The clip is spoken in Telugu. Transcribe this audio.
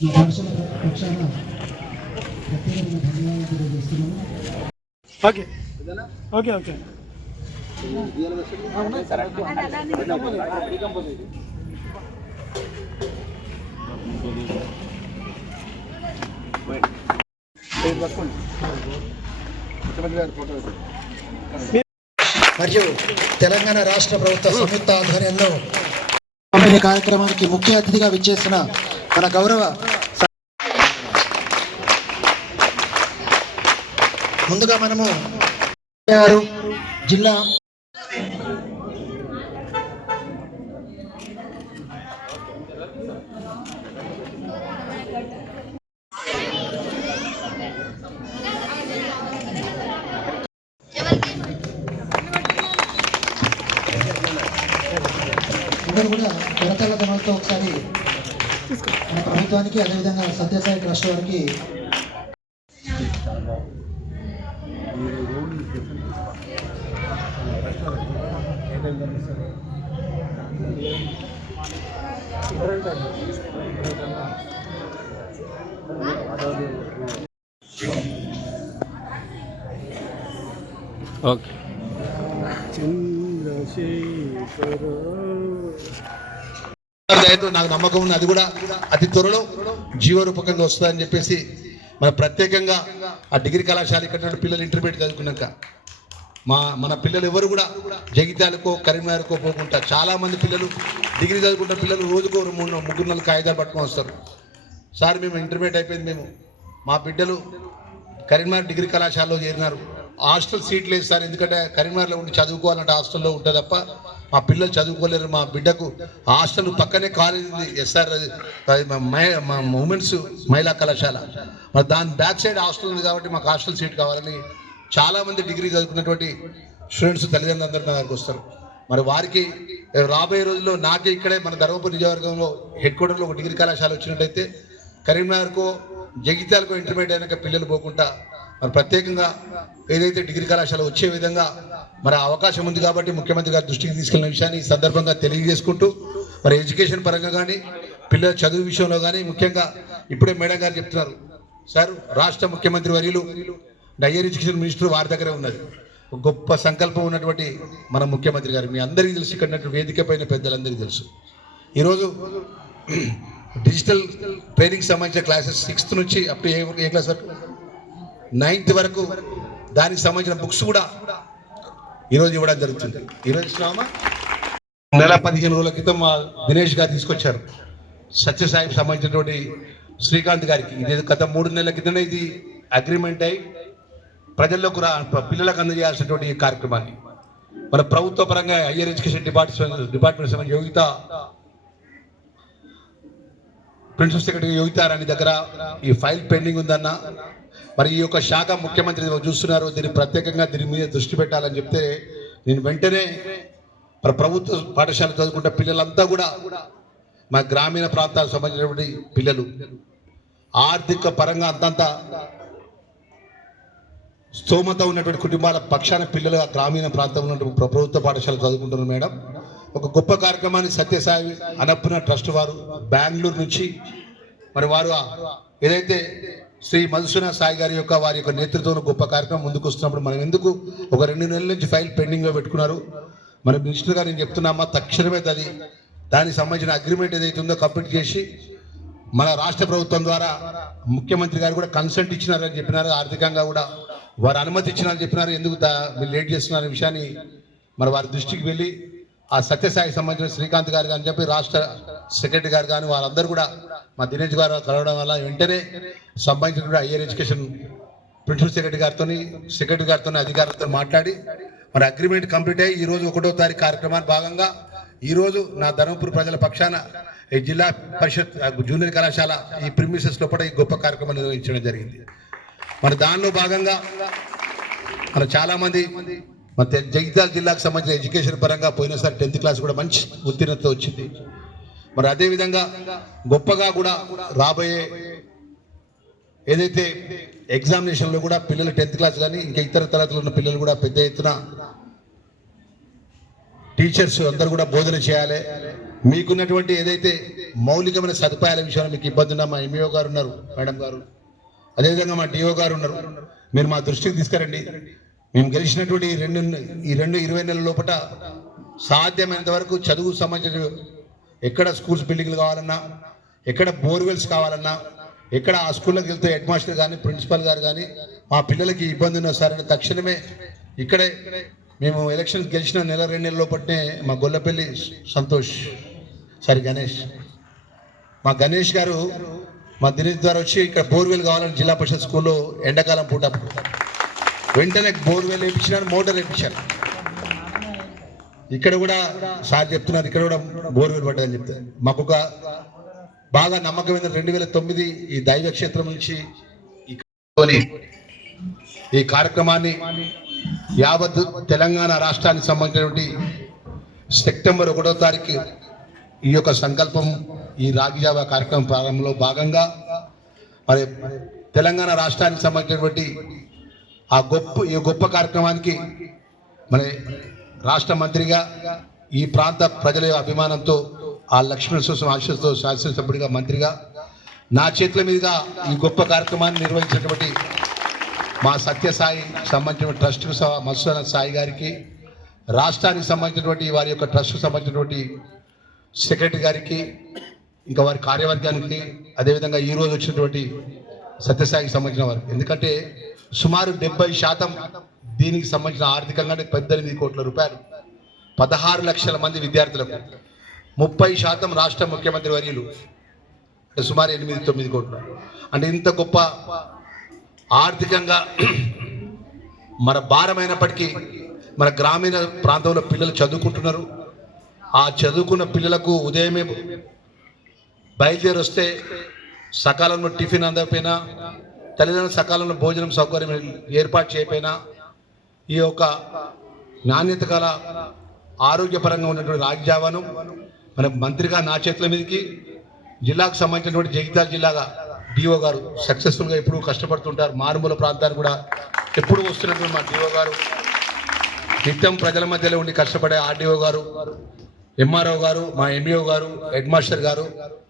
ఈ దర్శన పక్షాన ప్రత్యేకమైన ధన్యవాదాలు తెలియజేస్తున్నాను ఓకే ఓకే ఓకే. మరియు తెలంగాణ రాష్ట్ర ప్రభుత్వ సంయుక్త ఆధ్వర్యంలో పంపిణీ కార్యక్రమానికి ముఖ్య అతిథిగా విచ్చేసిన మన గౌరవ ముందుగా మనము జిల్లా అందరూ కూడా కొరతల ధనాలతో ఒకసారి మన ప్రభుత్వానికి అదేవిధంగా సత్యసాయి ట్రస్ట్ వారికి ఓకే. నాకు నమ్మకం ఉంది. అది కూడా అతి త్వరలో జీవరూపకంగా వస్తుందని చెప్పేసి మన ప్రత్యేకంగా ఆ డిగ్రీ కళాశాల ఇక్కడ పిల్లలు ఇంటర్మీడియట్ చదువుకున్నాక మా మన పిల్లలు ఎవరు కూడా జగిత్యాలకో కరీంనగర్కో పోకుండా చాలా మంది పిల్లలు డిగ్రీ చదువుకుంటున్న పిల్లలు రోజుకో మూడు ముగ్గురు నెలలు కాగితాలు పట్టుకొని వస్తారు. సార్ మేము ఇంటర్మీడియట్ అయిపోయింది మేము. మా బిడ్డలు కరీంనగర్ డిగ్రీ కళాశాలలో చేరినారు. హాస్టల్ సీట్ లేదు సార్ ఎందుకంటే కరీంనగర్లో ఉండి చదువుకోవాలంటే హాస్టల్లో ఉంటుంది తప్ప మా పిల్లలు చదువుకోలేరు మా బిడ్డకు హాస్టల్ పక్కనే కాలేజ్ ఉంది. ఎస్ఆర్ అది మా ఉమెన్స్ మహిళా కళాశాల. మరి దాని బ్యాక్ సైడ్ హాస్టల్ ఉంది కాబట్టి మాకు హాస్టల్ సీట్ కావాలని చాలామంది డిగ్రీ చదువుకున్నటువంటి స్టూడెంట్స్ తల్లిదండ్రులు అందరూ నా దగ్గరకు వస్తారు. మరి వారికి రాబోయే రోజుల్లో నాకే ఇక్కడే మన ధర్మపురి నియోజకవర్గంలో హెడ్ క్వార్టర్లో ఒక డిగ్రీ కళాశాల వచ్చినట్టయితే కరీంనగర్కో జగిత్యాలకో ఇంటర్మీడియట్ అయినాక పిల్లలు పోకుండా మరి ప్రత్యేకంగా ఏదైతే డిగ్రీ కళాశాల వచ్చే విధంగా మరి అవకాశం ఉంది కాబట్టి ముఖ్యమంత్రి గారి దృష్టికి తీసుకెళ్ళిన విషయాన్ని ఈ సందర్భంగా తెలియజేసుకుంటూ మరి ఎడ్యుకేషన్ పరంగా కానీ పిల్లల చదువు విషయంలో కానీ ముఖ్యంగా ఇప్పుడే మేడం గారు చెప్తున్నారు. సార్ రాష్ట్ర ముఖ్యమంత్రి వర్యులు హైయర్ ఎడ్యుకేషన్ మినిస్టర్ వారి దగ్గరే ఉన్నది గొప్ప సంకల్పం ఉన్నటువంటి మన ముఖ్యమంత్రి గారు. మీ అందరికీ తెలుసు ఇక్కడ వేదిక పైన పెద్దలందరికీ తెలుసు. ఈరోజు డిజిటల్ ట్రైనింగ్ సంబంధించిన క్లాసెస్ సిక్స్త్ నుంచి up to A A class వరకు నైన్త్ వరకు దానికి సంబంధించిన బుక్స్ కూడా ఈరోజు ఇవ్వడం జరుగుతుంది. ఈరోజు ఇస్తున్నామా నెల పదిహేను రోజుల క్రితం మా దినేష్ గారు తీసుకొచ్చారు. సత్యసాయికి సంబంధించినటువంటి శ్రీకాంత్ గారికి. ఇది గత మూడు నెలల క్రితమే ఇది అగ్రిమెంట్ అయి ప్రజల్లోకి రా పిల్లలకు అందజేయాల్సినటువంటి ఈ కార్యక్రమాన్ని. మన ప్రభుత్వ పరంగా హయ్యర్ ఎడ్యుకేషన్ డిపార్ట్మెంట్ డిపార్ట్మెంట్ సంబంధించిన యోగిత ప్రిన్సిపల్ సెక్రటరీ యోగితారాణి దగ్గర ఈ ఫైల్ పెండింగ్ ఉందన్న. మరి ఈ యొక్క శాఖ ముఖ్యమంత్రి చూస్తున్నారు దీన్ని ప్రత్యేకంగా దీని మీద దృష్టి పెట్టాలని చెప్తే నేను వెంటనే మరి ప్రభుత్వ పాఠశాల చదువుకుంటే పిల్లలంతా కూడా మా గ్రామీణ ప్రాంతాలకు సంబంధించినటువంటి పిల్లలు ఆర్థిక పరంగా అంతంత స్తోమత ఉన్నటువంటి కుటుంబాల పక్షాన పిల్లలు ఆ గ్రామీణ ప్రాంతంలో ఉన్నటువంటి ప్రభుత్వ పాఠశాల చదువుకుంటున్నారు మేడం. ఒక గొప్ప కార్యక్రమాన్ని సత్యసాయి అనప్పున ట్రస్ట్ వారు బెంగళూరు నుంచి మరి వారు ఏదైతే శ్రీ మధుసూన సాయి గారి యొక్క వారి యొక్క నేతృత్వంలో గొప్ప కార్యక్రమం ముందుకు వస్తున్నప్పుడు మనం ఎందుకు ఒక రెండు నెలల నుంచి ఫైల్ పెండింగ్లో పెట్టుకున్నారు? మన మినిస్టర్ గారు నేను చెప్తున్నామా? తక్షణమే అది దానికి సంబంధించిన అగ్రిమెంట్ ఏదైతే ఉందో కంప్లీట్ చేసి మన రాష్ట్ర ప్రభుత్వం ద్వారా ముఖ్యమంత్రి గారు కూడా కన్సెంట్ ఇచ్చినారని చెప్పినారు ఆర్థికంగా కూడా వారు అనుమతి ఇచ్చినారని చెప్పినారు. ఎందుకు మీరు లేట్ చేస్తున్నారు విషయాన్ని మరి వారి దృష్టికి వెళ్ళి ఆ సత్యసాయికి సంబంధించిన శ్రీకాంత్ గారు అని చెప్పి రాష్ట్ర సెక్రటరీ గారు కానీ వాళ్ళందరూ కూడా మా దినేష్ గారు కలవడం వల్ల వెంటనే సంబంధించిన హయ్యర్ ఎడ్యుకేషన్ ప్రిన్సిపల్ సెక్రటరీ గారితో సెక్రటరీ గారితో అధికారులతో మాట్లాడి మరి అగ్రిమెంట్ కంప్లీట్ అయ్యి ఈ రోజు ఒకటో తారీఖు కార్యక్రమాన్ని భాగంగా ఈరోజు నా ధర్మపురి ప్రజల పక్షాన ఈ జిల్లా పరిషత్ జూనియర్ కళాశాల ఈ ప్రిమిసెస్ లోపల ఈ గొప్ప కార్యక్రమం నిర్వహించడం జరిగింది. మరి దానిలో భాగంగా మన చాలామంది మన జగిత్యాల జిల్లాకు సంబంధించిన ఎడ్యుకేషన్ పరంగా పోయినసారి టెన్త్ క్లాస్ కూడా మంచి ఉత్తీర్ణత వచ్చింది. మరి అదేవిధంగా గొప్పగా కూడా రాబోయే ఏదైతే ఎగ్జామినేషన్లో కూడా పిల్లలు టెన్త్ క్లాస్ కానీ ఇంకా ఇతర తరగతులు ఉన్న పిల్లలు కూడా పెద్ద ఎత్తున టీచర్స్ అందరూ కూడా బోధన చేయాలి. మీకున్నటువంటి ఏదైతే మౌలికమైన సదుపాయాల విషయంలో మీకు ఇబ్బంది ఉన్నా మా ఎంఈఓ గారు ఉన్నారు మేడం గారు. అదేవిధంగా మా డిఓ గారు ఉన్నారు. మీరు మా దృష్టికి తీసుకురండి. మేము గెలిచినటువంటి ఈ రెండు ఈ రెండు ఇరవై నెలల లోపల సాధ్యమైనంత వరకు చదువు సంబంధించిన ఎక్కడ స్కూల్స్ బిల్డింగ్లు కావాలన్నా ఎక్కడ బోర్వెల్స్ కావాలన్నా ఎక్కడ ఆ స్కూల్లోకి వెళ్తే హెడ్ మాస్టర్ కానీ ప్రిన్సిపల్ గారు కానీ మా పిల్లలకి ఇబ్బంది ఉన్న సరైన తక్షణమే ఇక్కడే మేము ఎలక్షన్స్ గెలిచిన నెల రెండు నెలల లోపట్నే మా గొల్లపల్లి సంతోష్ సారీ గణేష్. మా గణేష్ గారు మా దినేష్ ద్వారా వచ్చి ఇక్కడ బోర్వెల్ కావాలని జిల్లా పరిషత్ స్కూల్లో ఎండాకాలం పూట వెంటనే బోర్వెల్ వేయించినారు మోటార్ వేయించారు. ఇక్కడ కూడా సార్ చెప్తున్నారు ఇక్కడ కూడా బోర్వెల్ పడ్డాయని చెప్తే. మాకు ఒక బాగా నమ్మకమైన రెండు వేల తొమ్మిది ఈ దైవ క్షేత్రం నుంచి ఈ కార్యక్రమాన్ని- ఈ కార్యక్రమాన్ని యావత్ తెలంగాణ రాష్ట్రానికి సంబంధించినటువంటి సెప్టెంబర్ ఒకటో తారీఖు ఈ యొక్క సంకల్పం ఈ రాగిజావ కార్యక్రమం ప్రారంభంలో భాగంగా మరి తెలంగాణ రాష్ట్రానికి సంబంధించినటువంటి ఆ గొప్ప ఈ గొప్ప కార్యక్రమానికి మరి రాష్ట్ర మంత్రిగా ఈ ప్రాంత ప్రజల అభిమానంతో ఆ లక్ష్మణ సుసం ఆశీస్సుతో శాసనసభ్యుడిగా మంత్రిగా నా చేతుల మీదుగా ఈ గొప్ప కార్యక్రమాన్ని నిర్వహించినటువంటి మా సత్యసాయి సంబంధించిన ట్రస్ట్కు మత్స్య సాయి గారికి రాష్ట్రానికి సంబంధించినటువంటి వారి యొక్క ట్రస్ట్కు సంబంధించినటువంటి సెక్రటరీ గారికి ఇంకా వారి కార్యవర్గానికి అదేవిధంగా ఈ రోజు వచ్చినటువంటి సత్యసాయికి సంబంధించిన వారికి. ఎందుకంటే సుమారు డెబ్బై శాతం దీనికి సంబంధించిన ఆర్థికంగానే పద్దెనిమిది కోట్ల రూపాయలు. పదహారు లక్షల మంది విద్యార్థులకు ముప్పై శాతం రాష్ట్ర ముఖ్యమంత్రి వర్యులు. సుమారు ఎనిమిది తొమ్మిది కోట్లు. అంటే ఇంత గొప్ప ఆర్థికంగా మన భారమైనప్పటికీ మన గ్రామీణ ప్రాంతంలో పిల్లలు చదువుకుంటున్నారు. ఆ చదువుకున్న పిల్లలకు ఉదయమే బయలుదేరి వస్తే సకాలంలో టిఫిన్ అందకపోయినా తల్లిదండ్రులు సకాలంలో భోజనం సౌకర్యం ఏర్పాటు చేయకపోయినా ఈ యొక్క నాణ్యత గల ఆరోగ్యపరంగా ఉన్నటువంటి రాజ్యావనం మన మంత్రిగా నా చేతుల మీదకి జిల్లాకు సంబంధించినటువంటి జగిత్యాల జిల్లాగా డిఓ గారు సక్సెస్ఫుల్గా ఎప్పుడూ కష్టపడుతుంటారు. మారుమూల ప్రాంతానికి కూడా ఎప్పుడు వస్తున్నటువంటి మా డిఓ గారు. నిత్యం ప్రజల మధ్యలో ఉండి కష్టపడే ఆర్డీఓ గారు ఎంఆర్ఓ గారు మా ఎంఈఓ గారు హెడ్ మాస్టర్ గారు.